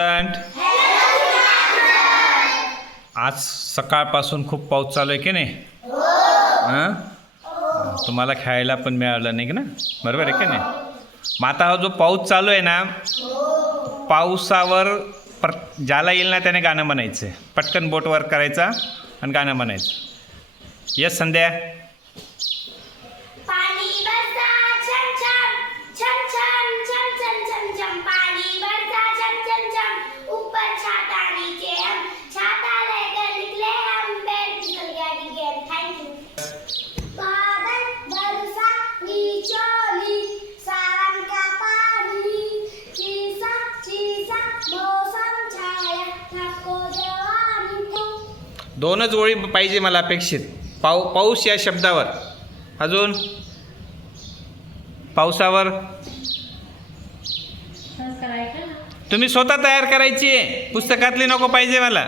Student आज सकाळपासून खूप पाऊस चालू आहे की नाही? हां? तुम्हाला खेळायला पण मिळालं नाही की ना? बरोबर आहे की नाही? मग आता हा जो पाऊस चालू आहे ना पावसावर प्र ज्याला येईल ना त्याने गाणं म्हणायचं. पटकन बोटवर करायचा आणि गाणं म्हणायचं. येस संध्या. दोनच ओळी पाहिजे मला अपेक्षित. पाऊ पाऊस या शब्दावर. अजून? पावसावर? तुम्ही स्वतः तयार करायची आहे. पुस्तकातली नको पाहिजे मला.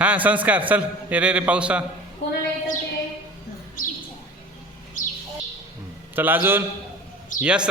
हां संस्कार. चल ए रे रे पावसा. चल अजून? यस